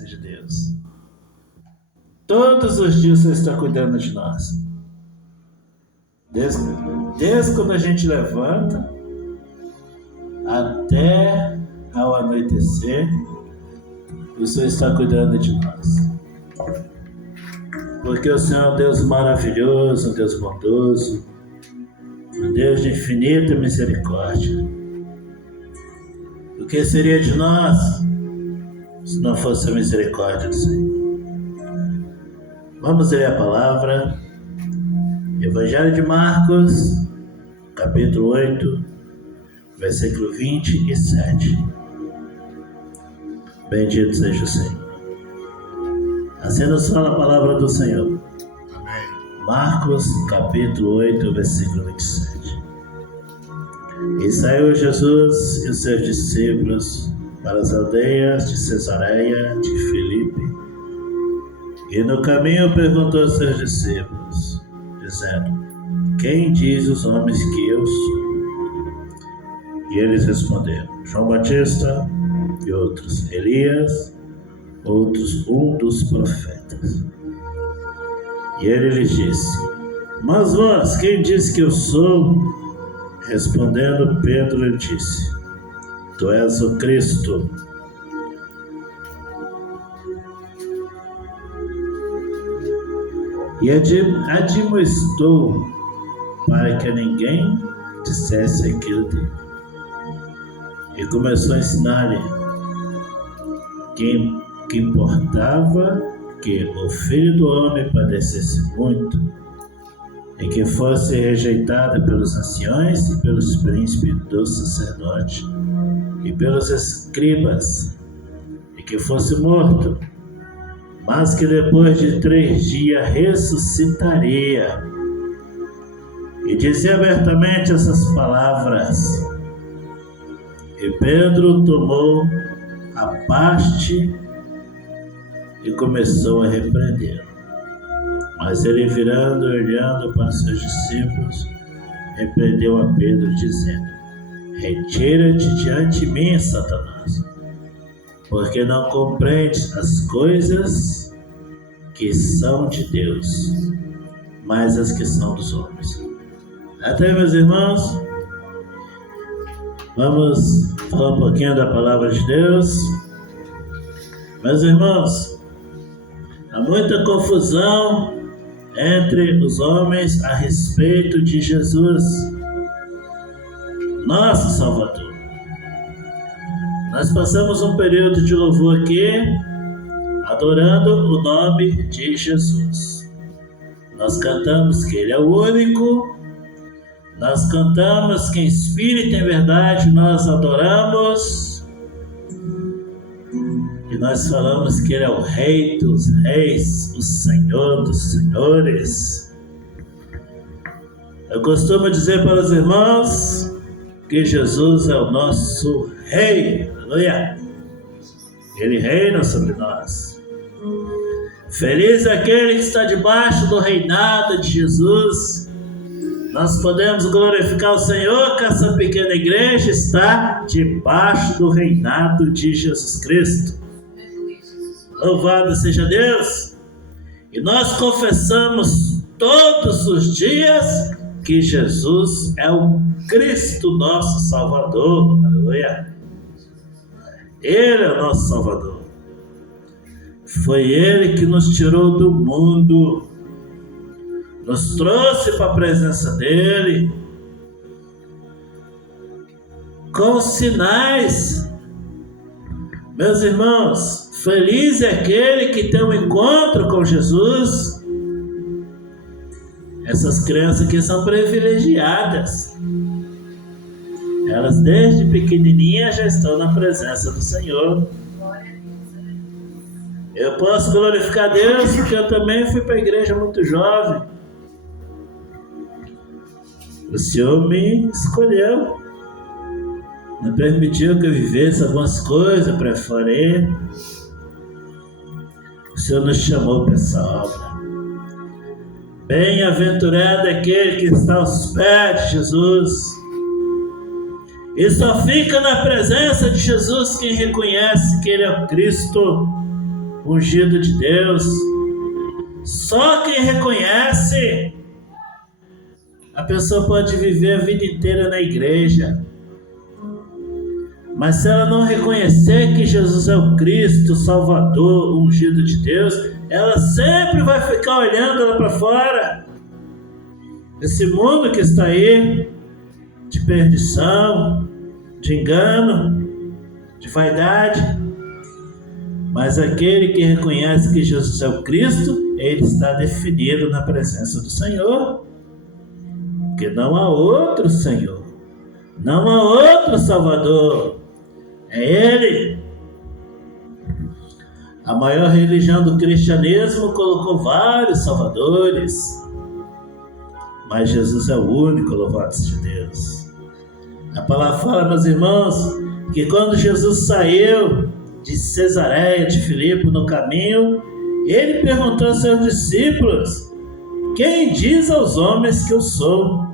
seja Deus. Todos os dias Ele está cuidando de nós. Desde quando a gente levanta até ao anoitecer, o Senhor está cuidando de nós. Porque o Senhor é um Deus maravilhoso, um Deus bondoso, um Deus de infinita misericórdia. O que seria de nós se não fosse a misericórdia do Senhor? Vamos ler a palavra. Evangelho de Marcos, capítulo 8, versículo 27. Bendito seja o Senhor. Assim nos fala a palavra do Senhor. Amém. Marcos, capítulo 8, versículo 27. E saiu Jesus e os seus discípulos para as aldeias de Cesareia de Filipe. E no caminho perguntou aos seus discípulos, dizendo: Quem diz os homens que eu sou? E eles responderam: João Batista, e outros Elias, outros um dos profetas. E ele lhes disse: Mas vós, quem diz que eu sou? Respondendo, Pedro lhe disse: Tu és o Cristo. E admoestou para que ninguém dissesse aquilo dele. E começou a ensinar-lhe que importava que o Filho do Homem padecesse muito, e que fosse rejeitado pelos anciões e pelos príncipes dos sacerdotes e pelos escribas, e que fosse morto, mas que depois de 3 dias ressuscitaria. E dizia abertamente essas palavras. E Pedro tomou a parte e começou a repreendê-lo. Mas ele, virando e olhando para os seus discípulos, repreendeu a Pedro, dizendo: Retira-te diante de mim, Satanás, porque não compreendes as coisas que são de Deus, mas as que são dos homens. Até, meus irmãos, vamos falar um pouquinho da palavra de Deus. Meus irmãos, há muita confusão entre os homens a respeito de Jesus, nosso Salvador. Nós passamos um período de louvor aqui, adorando o nome de Jesus. Nós cantamos que Ele é o único. Nós cantamos que em espírito e em verdade nós adoramos. E nós falamos que Ele é o Rei dos Reis, o Senhor dos Senhores. Eu costumo dizer para os irmãos que Jesus é o nosso Rei. Aleluia! Ele reina sobre nós. Feliz é aquele que está debaixo do reinado de Jesus. Nós podemos glorificar o Senhor que essa pequena igreja está debaixo do reinado de Jesus Cristo. Louvado seja Deus! E nós confessamos todos os dias que Jesus é o Cristo nosso Salvador. Aleluia! Ele é o nosso Salvador. Foi Ele que nos tirou do mundo, nos trouxe para a presença dEle, com sinais. Meus irmãos, feliz é aquele que tem um encontro com Jesus. Essas crianças aqui são privilegiadas. Elas desde pequenininhas já estão na presença do Senhor. Eu posso glorificar Deus porque eu também fui para a igreja muito jovem. O Senhor me escolheu, me permitiu que eu vivesse algumas coisas para fora. O Senhor nos chamou para essa obra. Bem-aventurado é aquele que está aos pés de Jesus. E só fica na presença de Jesus quem reconhece que Ele é o Cristo. ungido de Deus. Só quem reconhece. A pessoa pode viver a vida inteira na igreja, mas se ela não reconhecer que Jesus é o Cristo, o Salvador, o ungido de Deus, ela sempre vai ficar olhando lá para fora. Esse mundo que está aí, de perdição, de engano, de vaidade. Mas aquele que reconhece que Jesus é o Cristo, ele está definido na presença do Senhor. Porque não há outro Senhor, não há outro Salvador, é Ele. A maior religião do cristianismo colocou vários salvadores, mas Jesus é o único, louvado seja Deus. A palavra fala, meus irmãos, que quando Jesus saiu de Cesareia de Filipe no caminho, ele perguntou aos seus discípulos: quem diz aos homens que eu sou?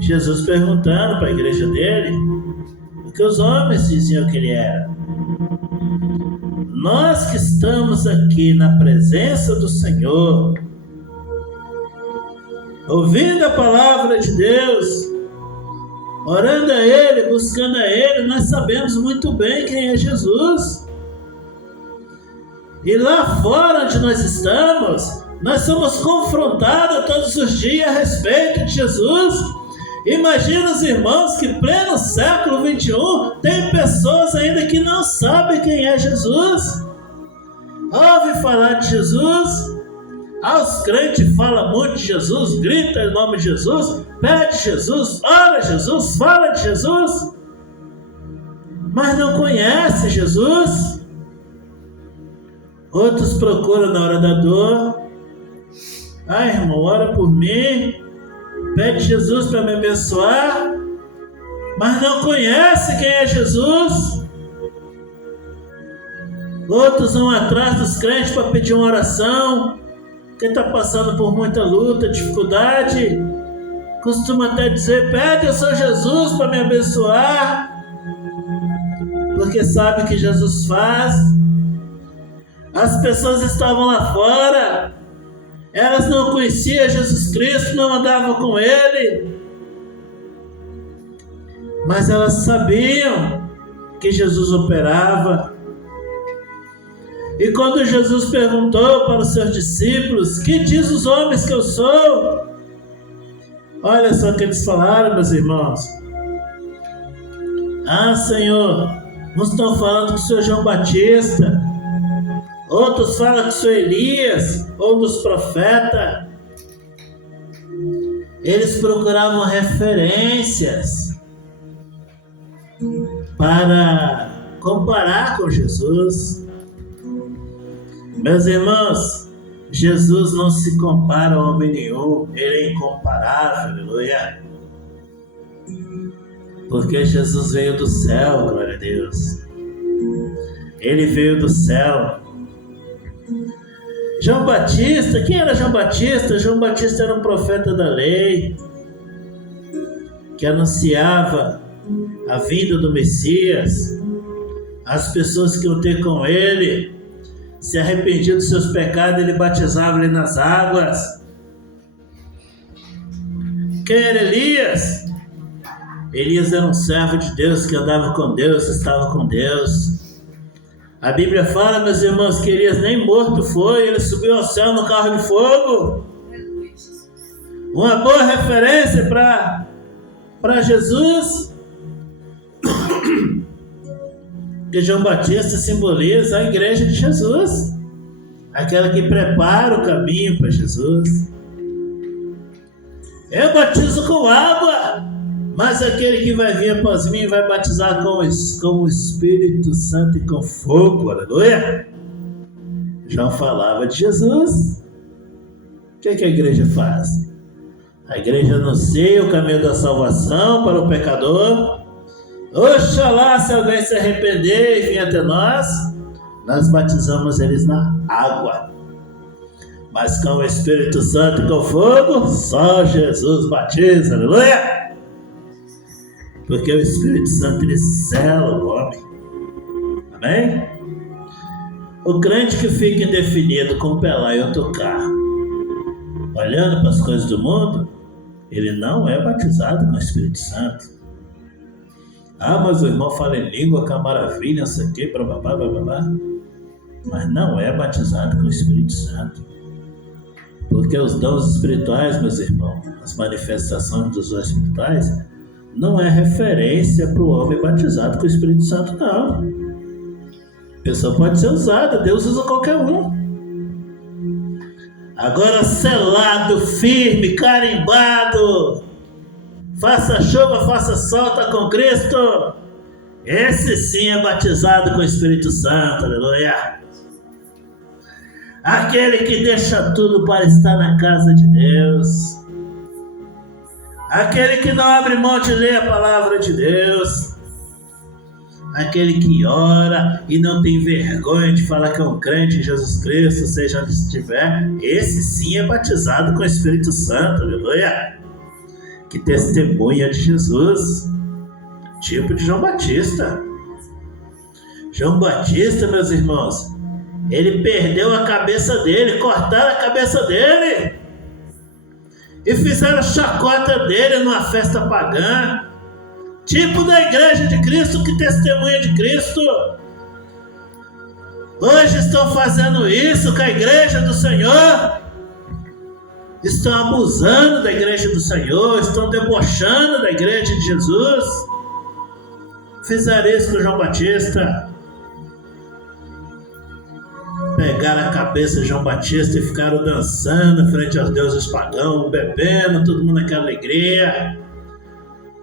Jesus perguntando para a igreja dele o que os homens diziam que ele era. Nós que estamos aqui na presença do Senhor, ouvindo a palavra de Deus, orando a Ele, buscando a Ele, nós sabemos muito bem quem é Jesus. E lá fora onde nós estamos, nós somos confrontados todos os dias a respeito de Jesus. Imagina os irmãos que, pleno século XXI, tem pessoas ainda que não sabem quem é Jesus. Ouve falar de Jesus, aos crentes fala muito de Jesus, grita em nome de Jesus, pede Jesus, ora Jesus, fala de Jesus, mas não conhece Jesus. Outros procuram na hora da dor: ah, irmão, ora por mim, pede Jesus para me abençoar, mas não conhece quem é Jesus. Outros vão atrás dos crentes para pedir uma oração. Quem está passando por muita luta, dificuldade, costuma até dizer: pede ao Senhor Jesus para me abençoar, porque sabe que Jesus faz. As pessoas estavam lá fora, elas não conheciam Jesus Cristo, não andavam com Ele, mas elas sabiam que Jesus operava. E quando Jesus perguntou para os seus discípulos: que diz os homens que eu sou? Olha só o que eles falaram, meus irmãos. Ah, Senhor, uns estão falando que o Senhor é João Batista, outros falam que o Senhor é Elias, ou dos profetas. Eles procuravam referências para comparar com Jesus. Meus irmãos, Jesus não se compara a homem nenhum, Ele é incomparável, aleluia. Porque Jesus veio do céu, glória a Deus. Ele veio do céu. João Batista, quem era João Batista? João Batista era um profeta da lei, que anunciava a vinda do Messias. As pessoas que iam ter com ele se arrependiam dos seus pecados, ele batizava ele nas águas. Quem era Elias? Elias era um servo de Deus que andava com Deus, estava com Deus. A Bíblia fala, meus irmãos, que Elias nem morto foi, ele subiu ao céu no carro de fogo. Uma boa referência para Jesus. Que João Batista simboliza a igreja de Jesus, aquela que prepara o caminho para Jesus. Eu batizo com água, mas aquele que vai vir após mim vai batizar com o Espírito Santo e com fogo, aleluia. João falava de Jesus. O que a igreja faz? A igreja anuncia o caminho da salvação para o pecador. Oxalá, se alguém se arrepender e vir até nós batizamos eles na água. Mas com o Espírito Santo e com fogo, só Jesus batiza, aleluia! Porque o Espírito Santo, ele sela o homem. Amém? O crente que fica indefinido com o pé lá e outro cá, olhando para as coisas do mundo, ele não é batizado com o Espírito Santo. Ah, mas o irmão fala em língua, que é uma maravilha, não sei o quê, blá, blá, blá, blá, blá. Mas não é batizado com o Espírito Santo. Porque os dons espirituais, meus irmãos, as manifestações dos dons espirituais, não é referência para o homem batizado com o Espírito Santo, não. A pessoa pode ser usada, Deus usa qualquer um. Agora, selado, firme, carimbado, faça chuva, faça sol, tá com Cristo, esse sim é batizado com o Espírito Santo, aleluia. Aquele que deixa tudo para estar na casa de Deus, aquele que não abre mão de ler a palavra de Deus, aquele que ora e não tem vergonha de falar que é um crente em Jesus Cristo, seja onde estiver, esse sim é batizado com o Espírito Santo, aleluia, que testemunha de Jesus, tipo de João Batista. João Batista, meus irmãos, ele perdeu a cabeça dele, cortaram a cabeça dele e fizeram chacota dele numa festa pagã, tipo da igreja de Cristo, que testemunha de Cristo. Hoje estão fazendo isso com a igreja do Senhor, estão abusando da igreja do Senhor, estão debochando da igreja de Jesus. Fizeram isso com João Batista. Pegaram a cabeça de João Batista e ficaram dançando frente aos deuses pagãos, bebendo, todo mundo naquela alegria.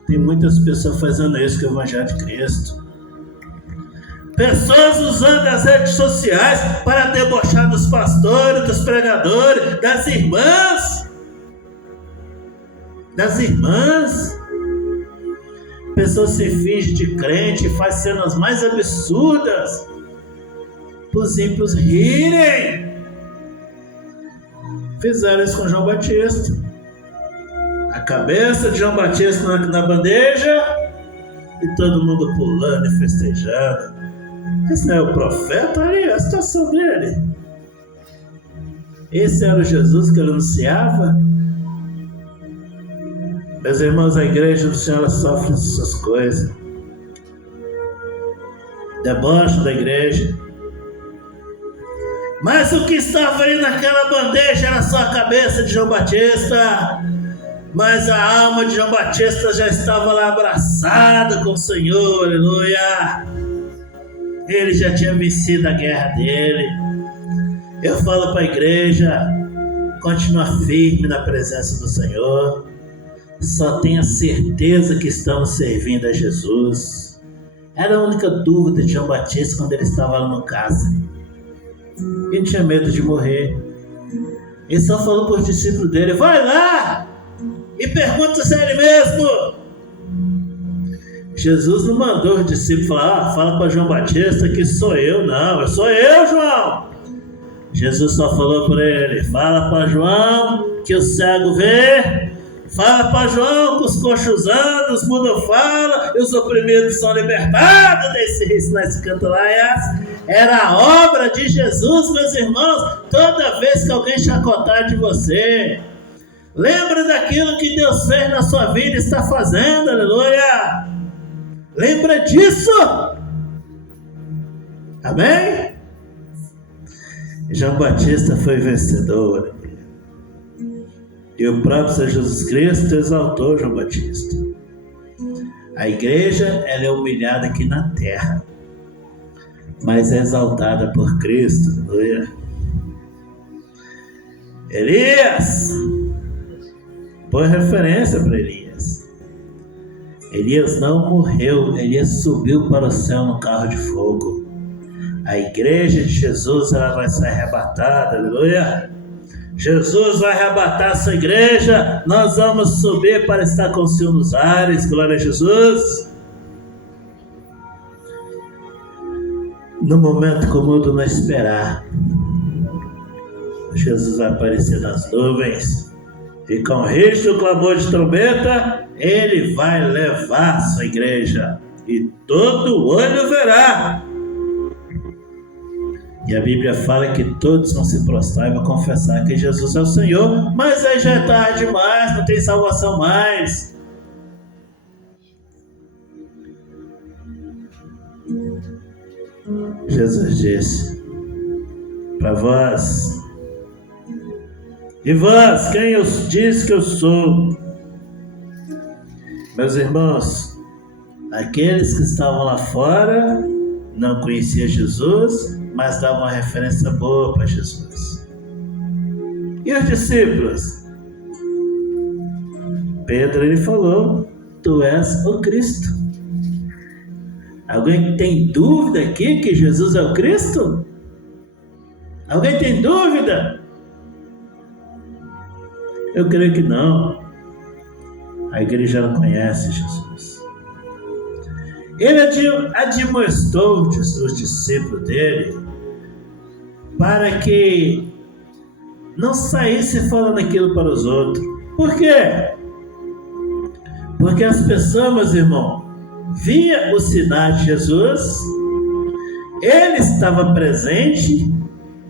Tem muitas pessoas fazendo isso com o Evangelho de Cristo. Pessoas usando as redes sociais para debochar dos pastores, dos pregadores, das irmãs. Pessoas se fingem de crente e fazem cenas mais absurdas para os ímpios rirem. Fizeram isso com João Batista. A cabeça de João Batista na bandeja e todo mundo pulando e festejando. Esse não é o profeta? Olha a situação dele. Esse era o Jesus que ele anunciava. Meus irmãos, a igreja do Senhor sofre essas coisas. Deboche da igreja. Mas o que estava ali naquela bandeja era só a cabeça de João Batista. Mas a alma de João Batista já estava lá abraçada com o Senhor, aleluia. Ele já tinha vencido a guerra dele. Eu falo para a igreja, continua firme na presença do Senhor. Só tenha certeza que estamos servindo a Jesus. Era a única dúvida de João Batista quando ele estava lá no cárcere. Ele tinha medo de morrer. Ele só falou para os discípulos dele: vai lá e pergunta se é ele mesmo. Jesus não mandou os discípulos falar: fala para João Batista que sou eu. Não, sou eu, João. Jesus só falou para ele: fala para João que o cego vê. Fala para João que os coxos andam, os mudos falam e os oprimidos são libertados. Nesse canto lá era a obra de Jesus, meus irmãos. Toda vez que alguém chacotar de você, lembra daquilo que Deus fez na sua vida e está fazendo, aleluia. Lembra disso. Amém? João Batista foi vencedor. E o próprio Senhor Jesus Cristo exaltou João Batista. A igreja, ela é humilhada aqui na terra, mas é exaltada por Cristo, aleluia. Elias, boa referência para Elias. Elias não morreu, Elias subiu para o céu no carro de fogo. A igreja de Jesus, ela vai ser arrebatada, aleluia. Jesus vai arrebatar a sua igreja, nós vamos subir para estar com o Senhor nos ares, glória a Jesus. No momento que o mundo não esperar, Jesus vai aparecer nas nuvens, e com rígido clamor de trombeta, ele vai levar a sua igreja, e todo olho verá. E a Bíblia fala que todos vão se prostrar e vão confessar que Jesus é o Senhor, mas aí já é tarde demais, não tem salvação mais. Jesus disse para vós: e vós, quem eu disse que eu sou? Meus irmãos, aqueles que estavam lá fora não conheciam Jesus, mas davam uma referência boa para Jesus. E os discípulos? Pedro, ele falou: tu és o Cristo. Alguém tem dúvida aqui que Jesus é o Cristo? Alguém tem dúvida? Eu creio que não. A igreja não conhece Jesus. Ele admoestou os discípulos dele para que não saísse falando aquilo para os outros. Por quê? Porque as pessoas, meus irmãos, via os sinais de Jesus, ele estava presente,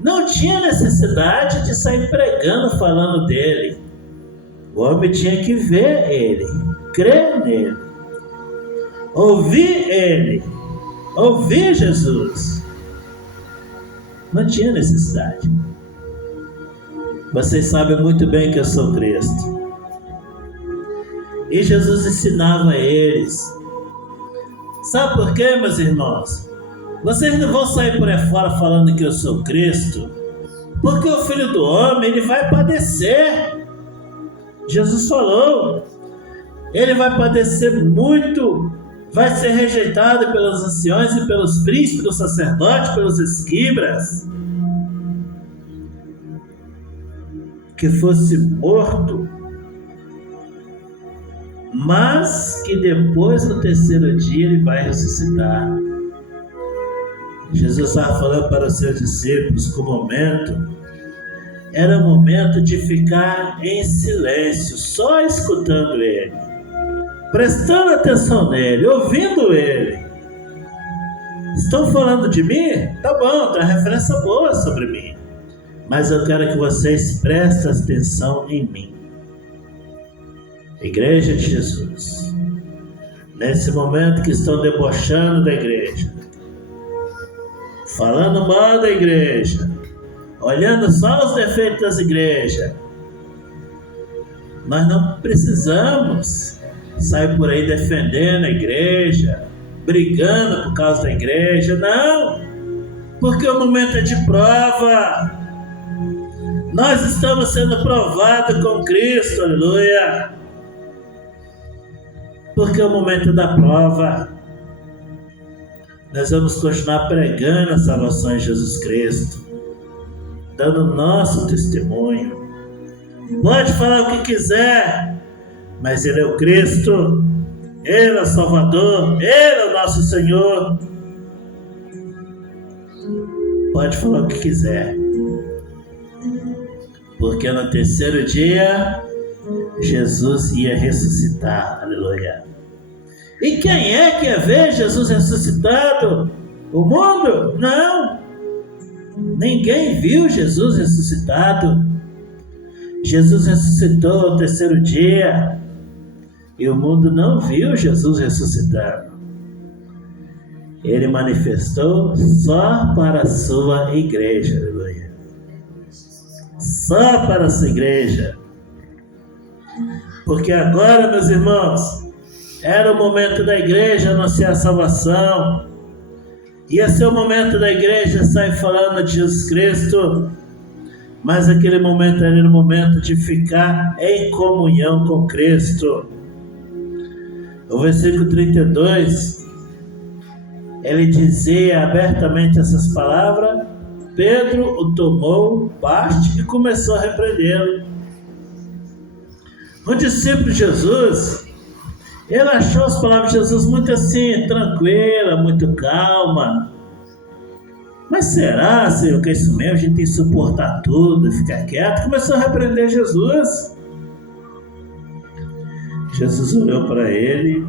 não tinha necessidade de sair pregando, falando dele. O homem tinha que ver ele, crer nele, ouvir ele, ouvir Jesus. Não tinha necessidade. Vocês sabem muito bem que eu sou Cristo. E Jesus ensinava a eles. Sabe por quê, meus irmãos? Vocês não vão sair por aí fora falando que eu sou Cristo, porque o Filho do Homem, ele vai padecer. Jesus falou, ele vai padecer muito, vai ser rejeitado pelos anciões e pelos príncipes dos sacerdotes, pelos escribas, que fosse morto, mas que depois, no terceiro dia, ele vai ressuscitar. Jesus estava falando para os seus discípulos que o momento era o momento de ficar em silêncio, só escutando ele, prestando atenção nele, ouvindo ele. Estão falando de mim? Tá bom, tem uma referência boa sobre mim, mas eu quero que vocês prestem atenção em mim. Igreja de Jesus, nesse momento que estão debochando da igreja, falando mal da igreja, olhando só os defeitos das igrejas, nós não precisamos sair por aí defendendo a igreja, brigando por causa da igreja, não, porque o momento é de prova. Nós estamos sendo provados com Cristo, aleluia. Porque é o momento da prova. Nós vamos continuar pregando a salvação em Jesus Cristo, dando nosso testemunho. Pode falar o que quiser, mas Ele é o Cristo, Ele é o Salvador, Ele é o nosso Senhor. Pode falar o que quiser, porque no terceiro dia Jesus ia ressuscitar, aleluia. E quem é que ia ver Jesus ressuscitado? O mundo? Não. Ninguém viu Jesus ressuscitado. Jesus ressuscitou no terceiro dia e o mundo não viu Jesus ressuscitado. Ele manifestou só para a sua igreja, aleluia. Só para a sua igreja. Porque agora, meus irmãos, era o momento da igreja anunciar a salvação. Ia ser o momento da igreja sair falando de Jesus Cristo. Mas aquele momento era o momento de ficar em comunhão com Cristo. O versículo 32, ele dizia abertamente essas palavras. Pedro o tomou parte e começou a repreendê-lo. O discípulo de Jesus, ele achou as palavras de Jesus muito assim, tranquila, muito calma. Mas será, Senhor, que é isso mesmo? A gente tem que suportar tudo e ficar quieto? Começou a repreender Jesus. Jesus olhou para ele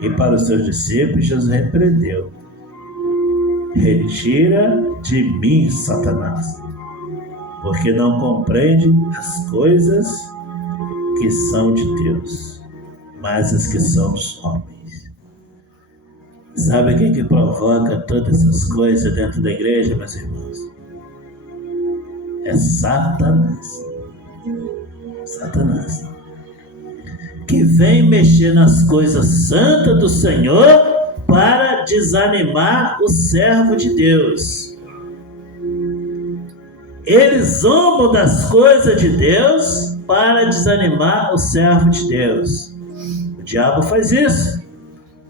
e para os seus discípulos, Jesus repreendeu. retira de mim, Satanás, porque não compreende as coisas que são de Deus, mas as que são dos homens. Sabe o que provoca todas essas coisas dentro da igreja, meus irmãos? É Satanás. Satanás, que vem mexer nas coisas santas do Senhor para desanimar o servo de Deus. Eles zombam das coisas de Deus para desanimar o servo de Deus. O diabo faz isso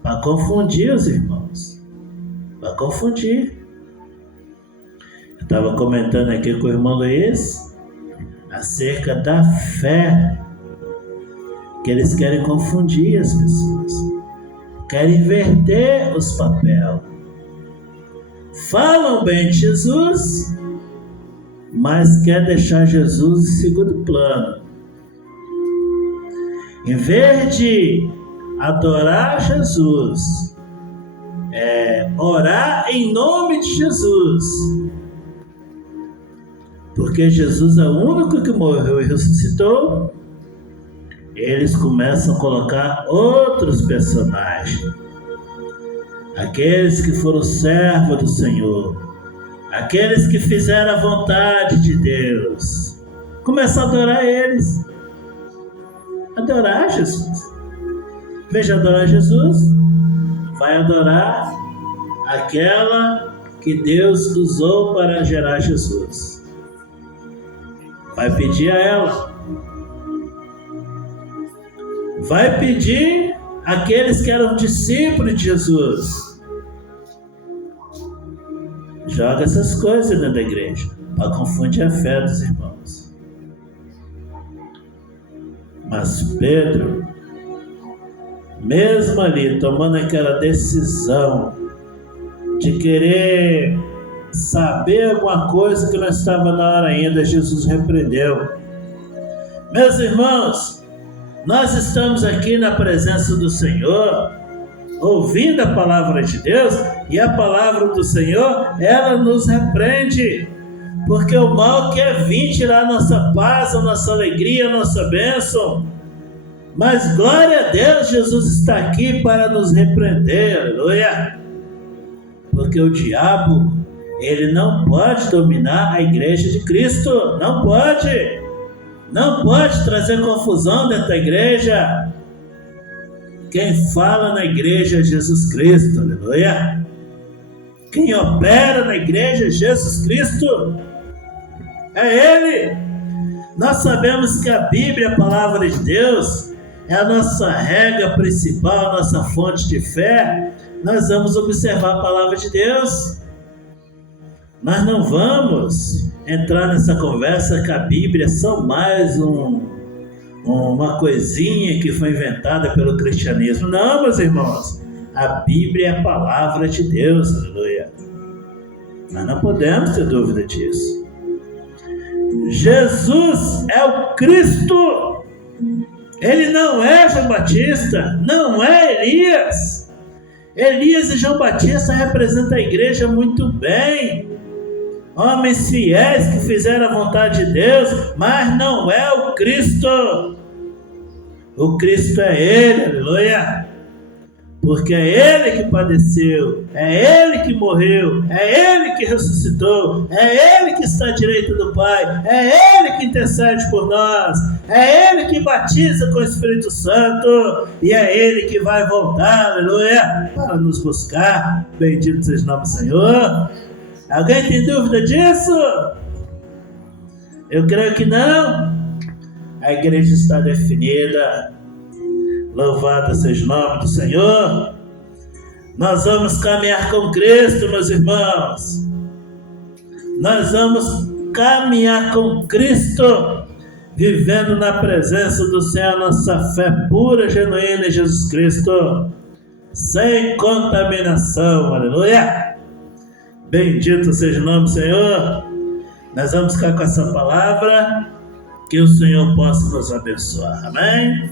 para confundir os irmãos, para confundir. Eu estava comentando aqui com o irmão Luiz acerca da fé, que eles querem confundir as pessoas, querem inverter os papéis. Falam bem de Jesus, mas quer deixar Jesus em segundo plano. Em vez de adorar Jesus, orar em nome de Jesus, porque Jesus é o único que morreu e ressuscitou, eles começam a colocar outros personagens, aqueles que foram servos do Senhor, aqueles que fizeram a vontade de Deus, começam a adorar eles, adorar Jesus. Em vez de adorar Jesus, vai adorar aquela que Deus usou para gerar Jesus. Vai pedir a ela. Vai pedir àqueles que eram discípulos de Jesus. Joga essas coisas dentro da igreja para confundir a fé dos irmãos. Mas Pedro, mesmo ali tomando aquela decisão de querer saber alguma coisa que não estava na hora ainda, Jesus repreendeu. Meus irmãos, nós estamos aqui na presença do Senhor, ouvindo a palavra de Deus, e a palavra do Senhor, ela nos repreende, porque o mal quer vir tirar a nossa paz, a nossa alegria, a nossa bênção. Mas glória a Deus, Jesus está aqui para nos repreender, aleluia. Porque o diabo, ele não pode dominar a igreja de Cristo, não pode. Não pode trazer confusão dentro da igreja. Quem fala na igreja é Jesus Cristo, aleluia. Quem opera na igreja é Jesus Cristo. É Ele. Nós sabemos que a Bíblia, a palavra de Deus, é a nossa regra principal, a nossa fonte de fé. Nós vamos observar a palavra de Deus. Nós não vamos entrar nessa conversa que a Bíblia é só mais uma coisinha que foi inventada pelo cristianismo. Não, meus irmãos, a Bíblia é a palavra de Deus, aleluia. Nós não podemos ter dúvida disso. Jesus é o Cristo. Ele não é João Batista, não é Elias. Elias e João Batista representam a igreja muito bem. Homens fiéis que fizeram a vontade de Deus, mas não é o Cristo. O Cristo é Ele, aleluia. Porque é Ele que padeceu, é Ele que morreu, é Ele que ressuscitou, é Ele que está à direita do Pai, é Ele que intercede por nós, é Ele que batiza com o Espírito Santo, e é Ele que vai voltar, aleluia, para nos buscar. Bendito seja o nome do Senhor. Alguém tem dúvida disso? Eu creio que não. A igreja está definida. Louvado seja o nome do Senhor. Nós vamos caminhar com Cristo, meus irmãos. Nós vamos caminhar com Cristo, vivendo na presença do Senhor, nossa fé pura, genuína em Jesus Cristo, sem contaminação, aleluia. Bendito seja o nome do Senhor. Nós vamos ficar com essa palavra, que o Senhor possa nos abençoar, amém?